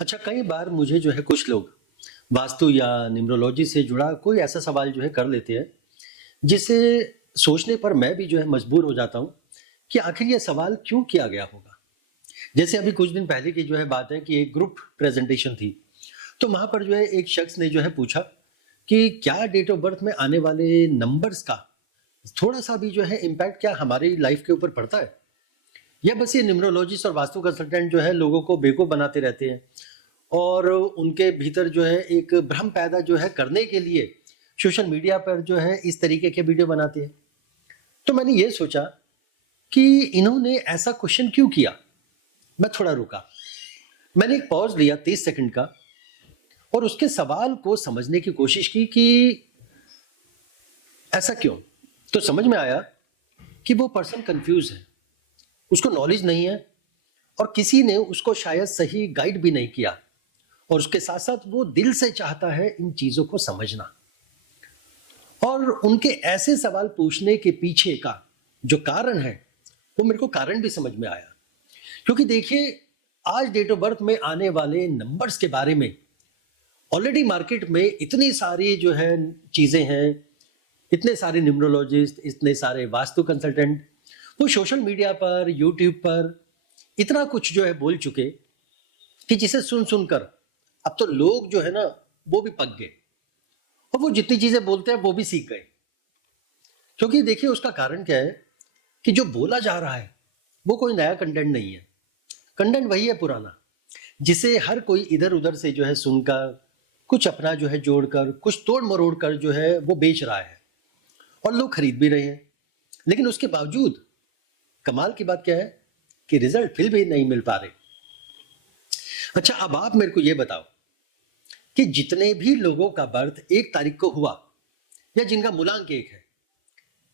अच्छा, कई बार मुझे जो है कुछ लोग वास्तु या न्यूमरोलॉजी से जुड़ा कोई ऐसा सवाल जो है कर लेते हैं, जिसे सोचने पर मैं भी जो है मजबूर हो जाता हूँ कि आखिर ये सवाल क्यों किया गया होगा। जैसे अभी कुछ दिन पहले की जो है बात है कि एक ग्रुप प्रेजेंटेशन थी, तो वहां पर जो है एक शख्स ने जो है पूछा कि क्या डेट ऑफ बर्थ में आने वाले नंबर्स का थोड़ा सा भी जो है इम्पैक्ट क्या हमारी लाइफ के ऊपर पड़ता है, या बस ये न्यूमरोलॉजिस्ट और वास्तु कंसल्टेंट जो है लोगों को बेवकूफ बनाते रहते हैं और उनके भीतर जो है एक भ्रम पैदा जो है करने के लिए सोशल मीडिया पर जो है इस तरीके के वीडियो बनाते हैं। तो मैंने ये सोचा कि इन्होंने ऐसा क्वेश्चन क्यों किया। मैं थोड़ा रुका, मैंने एक पॉज लिया 30 सेकंड का और उसके सवाल को समझने की कोशिश की कि ऐसा क्यों। तो समझ में आया कि वो पर्सन कंफ्यूज है, उसको नॉलेज नहीं है और किसी ने उसको शायद सही गाइड भी नहीं किया, और उसके साथ साथ वो दिल से चाहता है इन चीजों को समझना। और उनके ऐसे सवाल पूछने के पीछे का जो कारण है वो मेरे को कारण भी समझ में आया। क्योंकि देखिए, आज डेट ऑफ बर्थ में आने वाले नंबर्स के बारे में ऑलरेडी मार्केट में इतनी सारी जो है चीजें हैं, इतने सारे न्यूमरोलॉजिस्ट, इतने सारे वास्तु कंसल्टेंट वो सोशल मीडिया पर, यूट्यूब पर इतना कुछ जो है बोल चुके कि जिसे सुन सुनकर अब तो लोग जो है ना वो भी पक गए और वो जितनी चीजें बोलते हैं वो भी सीख गए। क्योंकि देखिए, उसका कारण क्या है कि जो बोला जा रहा है वो कोई नया कंटेंट नहीं है, कंटेंट वही है पुराना, जिसे हर कोई इधर उधर से जो है सुनकर कुछ अपना जो है जोड़कर, कुछ तोड़ मरोड़ कर जो है वो बेच रहा है और लोग खरीद भी रहे हैं। लेकिन उसके बावजूद कमाल की बात क्या है कि रिजल्ट फिर भी नहीं मिल पा रहे। अच्छा, अब आप मेरे को ये बताओ कि जितने भी लोगों का बर्थ 1 तारीख को हुआ या जिनका मूलांक 1 है,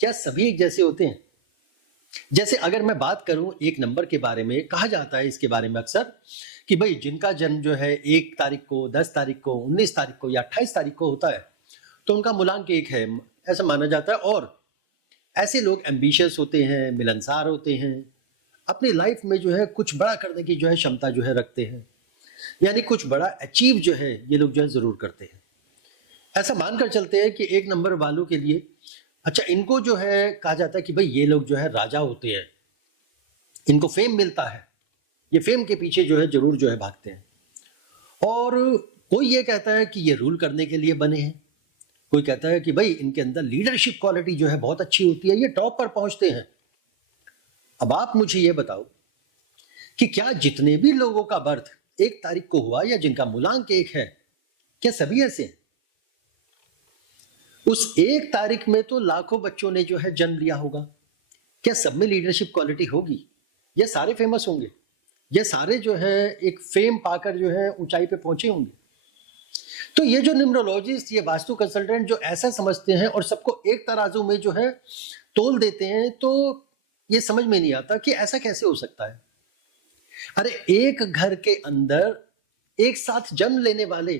क्या सभी एक जैसे होते हैं? जैसे अगर मैं बात करूं एक नंबर के बारे में, कहा जाता है इसके बारे में अक्सर कि भाई जिनका जन्म जो है 1 तारीख को, 10 तारीख को, 19 तारीख को या 28 तारीख को होता है तो उनका मूलांक 1 है, ऐसा माना जाता है। और ऐसे लोग एम्बिशियस होते हैं, मिलनसार होते हैं, अपनी लाइफ में जो है कुछ बड़ा करने की जो है क्षमता जो है रखते हैं, यानी कुछ बड़ा अचीव जो है ये लोग जो है जरूर करते हैं। ऐसा मानकर चलते हैं कि 1 नंबर वालों के लिए, अच्छा, इनको जो है कहा जाता है कि भाई ये लोग जो है राजा होते हैं, इनको फेम मिलता है, ये फेम के पीछे जो है जरूर जो है भागते हैं। और कोई ये कहता है कि ये रूल करने के लिए बने हैं, कोई कहता है कि भाई इनके अंदर लीडरशिप क्वालिटी जो है बहुत अच्छी होती है, ये टॉप पर पहुंचते हैं। अब आप मुझे ये बताओ कि क्या जितने भी लोगों का बर्थ 1 तारीख को हुआ या जिनका मूलांक 1 है, क्या सभी ऐसे हैं? उस 1 तारीख में तो लाखों बच्चों ने जो है जन्म लिया होगा, क्या सब में लीडरशिप क्वालिटी होगी? ये सारे फेमस होंगे? ये सारे जो है एक फेम पाकर जो है ऊंचाई पे पहुंचे होंगे? तो ये जो न्यूमरोलॉजिस्ट, ये वास्तु कंसल्टेंट जो ऐसा समझते हैं और सबको एक तराजू में जो है तोल देते हैं, तो ये समझ में नहीं आता कि ऐसा कैसे हो सकता है। अरे, एक घर के अंदर एक साथ जन्म लेने वाले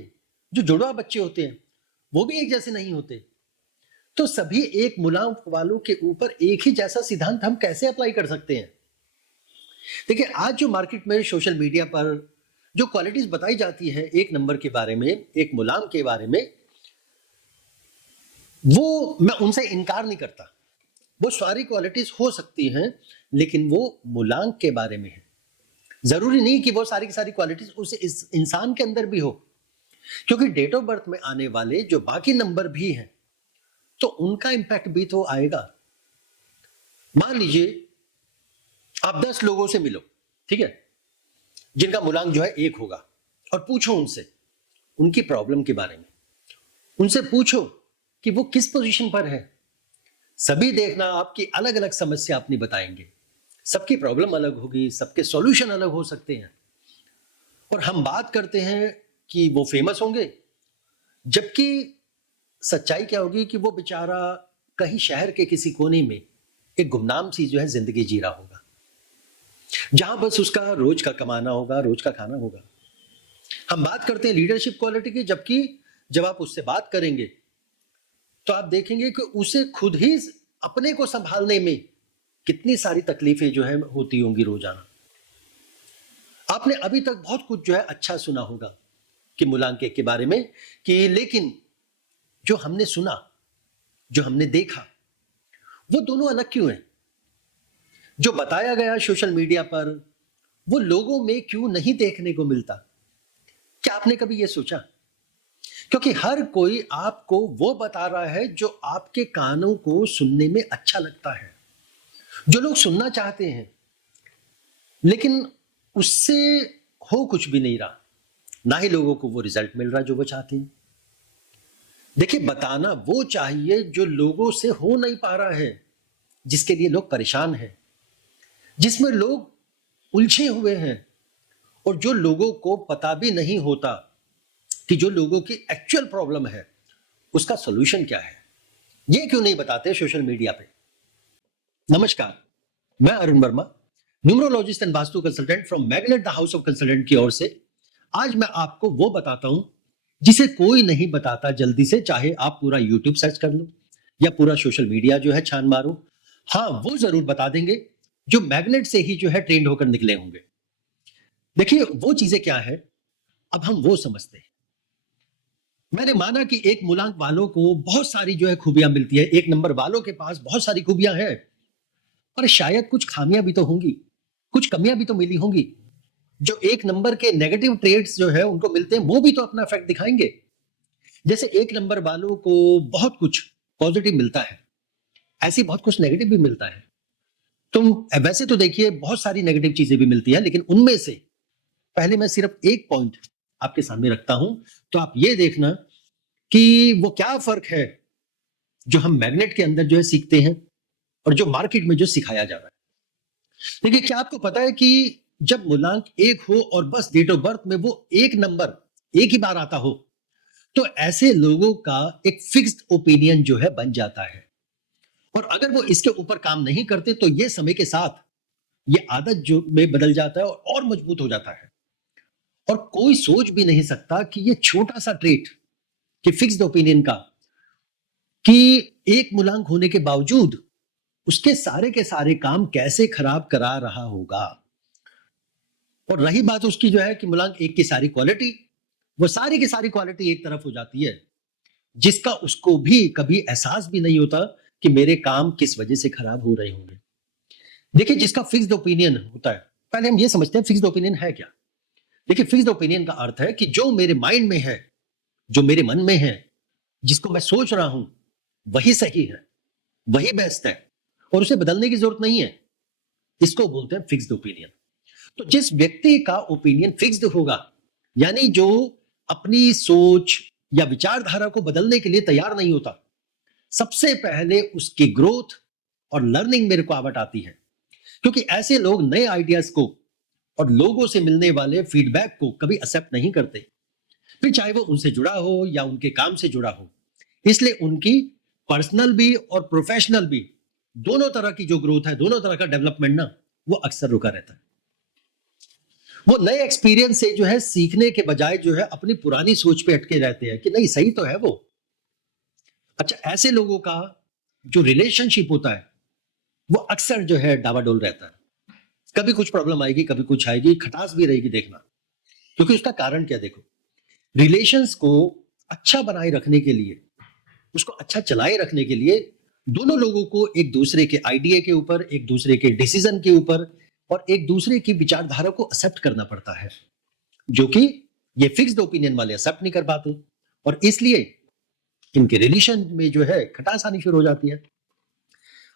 जो जुड़वा बच्चे होते हैं वो भी एक जैसे नहीं होते, तो सभी एक मूलांक वालों के ऊपर एक ही जैसा सिद्धांत हम कैसे अप्लाई कर सकते हैं? देखिए, आज जो मार्केट में सोशल मीडिया पर जो क्वालिटीज बताई जाती है 1 नंबर के बारे में, 1 मूलांक के बारे में, वो मैं उनसे इनकार नहीं करता, वो सारी क्वालिटीज हो सकती हैं, लेकिन वो मूलांक के बारे में है। जरूरी नहीं कि वो सारी की सारी क्वालिटीज उस इस इंसान के अंदर भी हो, क्योंकि डेट ऑफ बर्थ में आने वाले जो बाकी नंबर भी हैं तो उनका इंपैक्ट भी तो आएगा। मान लीजिए आप 10 लोगों से मिलो, ठीक है, जिनका मूलांक जो है 1 होगा, और पूछो उनसे उनकी प्रॉब्लम के बारे में, उनसे पूछो कि वो किस पोजीशन पर है। सभी देखना आपकी अलग अलग समस्या अपनी बताएंगे, सबकी प्रॉब्लम अलग होगी, सबके सॉल्यूशन अलग हो सकते हैं। और हम बात करते हैं कि वो फेमस होंगे, जबकि सच्चाई क्या होगी कि वो बेचारा कहीं शहर के किसी कोने में एक गुमनाम सी जो है जिंदगी जी रहा होगा, जहां बस उसका रोज का कमाना होगा, रोज का खाना होगा। हम बात करते हैं लीडरशिप क्वालिटी की, जबकि जब आप उससे बात करेंगे तो आप देखेंगे कि उसे खुद ही अपने को संभालने में कितनी सारी तकलीफें जो है होती होंगी रोजाना। आपने अभी तक बहुत कुछ जो है अच्छा सुना होगा कि मूलांक एक के बारे में, कि लेकिन जो हमने सुना, जो हमने देखा, वो दोनों अलग क्यों हैं? जो बताया गया सोशल मीडिया पर, वो लोगों में क्यों नहीं देखने को मिलता? क्या आपने कभी ये सोचा? क्योंकि हर कोई आपको वो बता रहा है जो आपके कानों को सुनने में अच्छा लगता है, जो लोग सुनना चाहते हैं, लेकिन उससे हो कुछ भी नहीं रहा, ना ही लोगों को वो रिजल्ट मिल रहा जो वो चाहते हैं। देखिए, बताना वो चाहिए जो लोगों से हो नहीं पा रहा है, जिसके लिए लोग परेशान हैं, जिसमें लोग उलझे हुए हैं, और जो लोगों को पता भी नहीं होता कि जो लोगों की एक्चुअल प्रॉब्लम है उसका सॉल्यूशन क्या है। ये क्यों नहीं बताते सोशल मीडिया पे? नमस्कार, मैं Arun Verma, numerologist and vastu consultant from magnet the house of consultant की ओर से आज मैं आपको वो बताता हूं जिसे कोई नहीं बताता जल्दी से, चाहे आप पूरा यूट्यूब सर्च कर लो या पूरा सोशल मीडिया जो है छान मारो। हाँ, वो जरूर बता देंगे जो मैग्नेट से ही जो है ट्रेंड होकर निकले होंगे। देखिए, वो चीजें क्या है, अब हम वो समझते हैं। मैंने माना कि एक मूलांक वालों को बहुत सारी जो है खूबियां मिलती है, एक नंबर वालों के पास बहुत सारी खूबियां हैं, पर शायद कुछ खामियां भी तो होंगी, कुछ कमियां भी तो मिली होंगी। जो एक नंबर के नेगेटिव ट्रेड्स जो है उनको मिलते हैं, वो भी तो अपना इफेक्ट दिखाएंगे। जैसे एक नंबर वालों को बहुत कुछ पॉजिटिव मिलता है, ऐसी बहुत कुछ नेगेटिव भी मिलता है। तुम वैसे तो देखिए, बहुत सारी नेगेटिव चीजें भी मिलती है, लेकिन उनमें से पहले मैं सिर्फ एक पॉइंट आपके सामने रखता हूं, तो आप ये देखना कि वो क्या फर्क है जो हम मैग्नेट के अंदर जो है सीखते हैं और जो मार्केट में जो सिखाया जा रहा है। देखिए, क्या आपको पता है कि जब मूलांक एक हो और बस डेट ऑफ बर्थ में वो एक नंबर एक ही बार आता हो, तो ऐसे लोगों का एक फिक्स्ड ओपिनियन जो है बन जाता है, और अगर वो इसके ऊपर काम नहीं करते तो ये समय के साथ ये आदत जो में बदल जाता है और मजबूत हो जाता है। और कोई सोच भी नहीं सकता कि ये छोटा सा ट्रेट कि फिक्स्ड ओपिनियन का, कि एक मूलांक होने के बावजूद उसके सारे के सारे काम कैसे खराब करा रहा होगा। और रही बात उसकी जो है कि मूलांक एक की सारी क्वालिटी, वो सारी की सारी क्वालिटी एक तरफ हो जाती है, जिसका उसको भी कभी एहसास भी नहीं होता कि मेरे काम किस वजह से खराब हो रहे होंगे। देखिए, जिसका फिक्स्ड ओपिनियन होता है, पहले हम ये समझते हैं फिक्स्ड ओपिनियन है क्या। देखिए, फिक्स्ड ओपिनियन का अर्थ है कि जो मेरे माइंड में है, जो मेरे मन में है, जिसको मैं सोच रहा हूं, वही सही है, वही बेस्ट है, और उसे बदलने की जरूरत नहीं है। इसको बोलते हैं फिक्स्ड ओपिनियन। तो जिस व्यक्ति का ओपिनियन फिक्स्ड होगा, यानी जो अपनी सोच या विचारधारा को बदलने के लिए तैयार नहीं होता, सबसे पहले उसकी ग्रोथ और लर्निंग में रुकावट आती है। क्योंकि ऐसे लोग नए आइडियाज को और लोगों से मिलने वाले फीडबैक को कभी एक्सेप्ट नहीं करते, फिर चाहे वो उनसे जुड़ा हो या उनके काम से जुड़ा हो। इसलिए उनकी पर्सनल भी और प्रोफेशनल भी दोनों तरह की जो ग्रोथ है, दोनों तरह का डेवलपमेंट ना, वो अक्सर रुका रहता है। वो नए एक्सपीरियंस से जो है सीखने के बजाय जो है अपनी पुरानी सोच पे अटके रहते हैं कि नहीं, सही तो है वो। अच्छा, ऐसे लोगों का जो रिलेशनशिप होता है वो अक्सर जो है डावाडोल रहता है। कभी कुछ प्रॉब्लम आएगी, कभी कुछ आएगी, खटास भी रहेगी, देखना। क्योंकि उसका कारण क्या, देखो, रिलेशंस को अच्छा बनाए रखने के लिए, उसको अच्छा चलाए रखने के लिए दोनों लोगों को एक दूसरे के आइडिया के ऊपर, एक दूसरे के डिसीजन के ऊपर और एक दूसरे की विचारधारा को एक्सेप्ट करना पड़ता है, जो कि ये फिक्स्ड ओपिनियन वाले एक्सेप्ट नहीं कर पाते, और इसलिए इनके रिलेशन में जो है खटास आनी शुरू हो जाती है।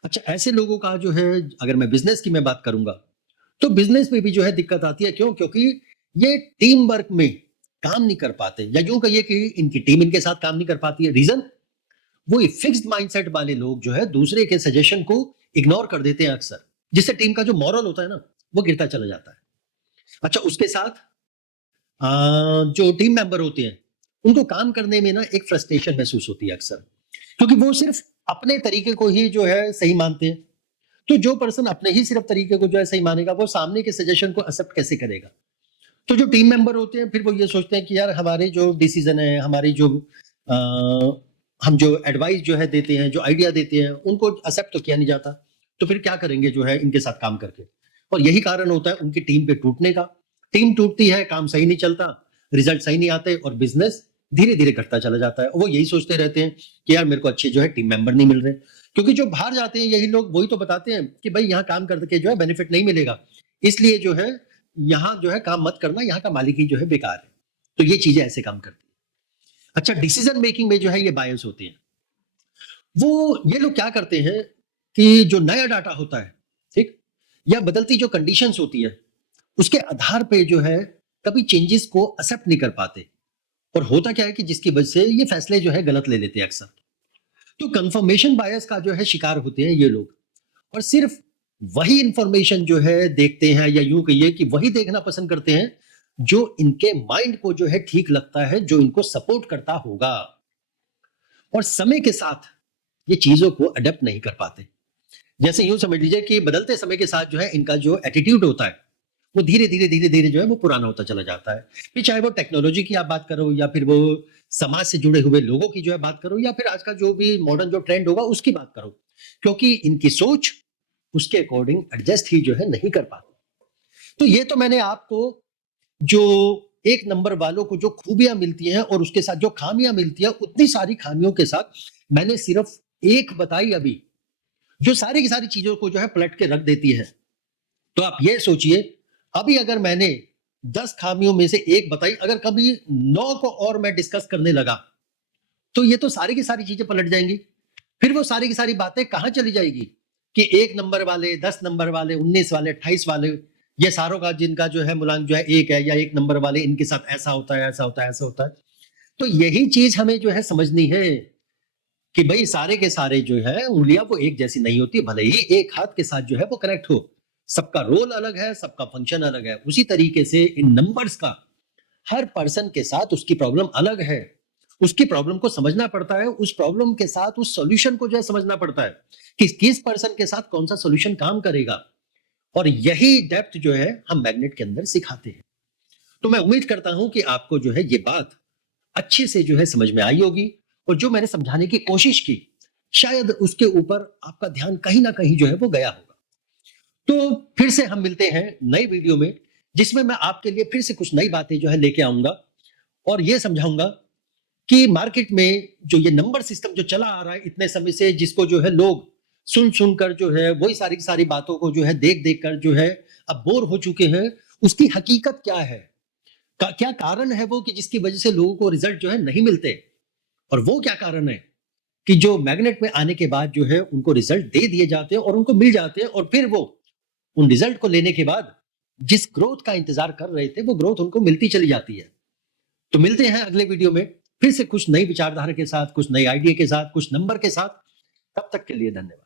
अच्छा, ऐसे लोगों का जो है, अगर मैं बिजनेस की मैं बात करूंगा, तो बिजनेस में भी जो है दिक्कत आती है। क्यों? क्योंकि ये टीम वर्क में काम नहीं कर पाते, या यूं कहिए कि इनकी टीम इनके साथ काम नहीं कर पाती है। रीजन, वो फिक्स्ड माइंडसेट वाले लोग जो है दूसरे के सजेशन को इग्नोर कर देते हैं अक्सर, जिससे टीम का जो मॉरल होता है ना, वो गिरता चला जाता है। अच्छा, उसके साथ जो टीम मेंबर होते हैं उनको काम करने में ना एक फ्रस्ट्रेशन महसूस होती है अक्सर, क्योंकि वो सिर्फ अपने तरीके को ही जो है सही मानते हैं। तो जो पर्सन अपने ही सिर्फ तरीके को जो है सही मानेगा, वो सामने के सजेशन को एक्सेप्ट कैसे करेगा। तो जो टीम मेंबर होते हैं, फिर वो ये सोचते हैं कि यार हमारे जो डिसीजन है, हमारी जो हम जो एडवाइस जो है देते हैं, जो आइडिया देते हैं, उनको एक्सेप्ट तो किया नहीं जाता, तो फिर क्या करेंगे जो है इनके साथ काम करके। और यही कारण होता है उनकी टीम पे टूटने का, टीम टूटती है, काम सही नहीं चलता, रिजल्ट सही नहीं आते और बिजनेस धीरे धीरे घटता चला जाता है। वो यही सोचते रहते हैं कि यार मेरे को अच्छे जो है टीम मेंबर नहीं मिल रहे, क्योंकि जो बाहर जाते हैं यही लोग वही तो बताते हैं कि भाई यहाँ काम करके जो है बेनिफिट नहीं मिलेगा, इसलिए जो है यहाँ जो है काम मत करना, यहाँ का मालिक ही जो है बेकार है। तो ये चीजें ऐसे काम करती है। अच्छा, डिसीजन मेकिंग में जो है ये बायस होते हैं। वो ये लोग क्या करते हैं कि जो नया डाटा होता है, ठीक, या बदलती जो कंडीशंस होती है, उसके आधार पे जो है कभी चेंजेस को एक्सेप्ट नहीं कर पाते, और होता क्या है कि जिसकी वजह से ये फैसले जो है गलत ले लेते हैं अक्सर। तो कंफर्मेशन बायस का जो है शिकार होते हैं ये लोग, और सिर्फ वही इंफॉर्मेशन जो है देखते हैं, या यूं कहिए कि वही देखना पसंद करते हैं जो इनके माइंड को जो है ठीक लगता है, जो इनको सपोर्ट करता होगा, और समय के साथ ये चीजों को अडेप्ट नहीं कर पाते। जैसे यूं समझ लीजिए कि बदलते समय के साथ जो है इनका जो एटीट्यूड होता है वो धीरे धीरे जो है वो पुराना होता चला जाता है। फिर चाहे वो टेक्नोलॉजी की आप बात करो, या फिर वो समाज से जुड़े हुए लोगों की जो है बात करो, या फिर आज का जो भी मॉडर्न जो ट्रेंड होगा उसकी बात करो, क्योंकि इनकी सोच उसके अकॉर्डिंग एडजस्ट ही जो है नहीं कर पाती। तो ये तो मैंने आपको जो एक नंबर वालों को जो खूबियां मिलती हैं और उसके साथ जो खामियां मिलती है, उतनी सारी खामियों के साथ मैंने सिर्फ एक बताई अभी, जो सारी की सारी चीजों को जो है पलट के रख देती है। तो आप ये सोचिए, अभी अगर मैंने 10 खामियों में से एक बताई, अगर कभी 9 को और मैं डिस्कस करने लगा तो ये तो सारी की सारी चीजें पलट जाएंगी। फिर वो सारी की सारी बातें कहां चली जाएगी कि 1 नंबर वाले, 10 नंबर वाले, 19 वाले, 28 वाले, ये सारों का जिनका जो है मूलांक जो है 1 है, या 1 नंबर वाले, इनके साथ ऐसा होता है, ऐसा होता है, ऐसा होता है। तो यही चीज हमें जो है समझनी है कि भाई सारे के सारे जो है उंगलियां वो एक जैसी नहीं होती, भले ही एक हाथ के साथ जो है वो कनेक्ट हो, सबका रोल अलग है, सबका फंक्शन अलग है। उसी तरीके से इन नंबर्स का हर पर्सन के साथ उसकी प्रॉब्लम अलग है, उसकी प्रॉब्लम को समझना पड़ता है, उस प्रॉब्लम के साथ उस सॉल्यूशन को जो है समझना पड़ता है कि किस पर्सन के साथ कौन सा सॉल्यूशन काम करेगा, और यही डेप्थ जो है हम मैग्नेट के अंदर सिखाते हैं। तो मैं उम्मीद करता हूं कि आपको जो है ये बात अच्छे से जो है समझ में आई होगी, और जो मैंने समझाने की कोशिश की शायद उसके ऊपर आपका ध्यान कहीं ना कहीं जो है वो गया होगा। तो फिर से हम मिलते हैं नई वीडियो में, जिसमें मैं आपके लिए फिर से कुछ नई बातें जो है लेके आऊंगा, और ये समझाऊंगा कि मार्केट में जो ये नंबर सिस्टम जो चला आ रहा है इतने समय से, जिसको जो है लोग सुन सुनकर जो है वही सारी सारी बातों को जो है देख देख कर जो है अब बोर हो चुके हैं, उसकी हकीकत क्या है, क्या कारण है वो कि जिसकी वजह से लोगों को रिजल्ट जो है नहीं मिलते, और वो क्या कारण है कि जो मैग्नेट में आने के बाद जो है उनको रिजल्ट दे दिए जाते हैं और उनको मिल जाते हैं, और फिर वो उन रिजल्ट को लेने के बाद जिस ग्रोथ का इंतजार कर रहे थे वो ग्रोथ उनको मिलती चली जाती है। तो मिलते हैं अगले वीडियो में फिर से कुछ नई विचारधारा के साथ, कुछ नई आइडिया के साथ, कुछ नंबर के साथ। तब तक के लिए धन्यवाद।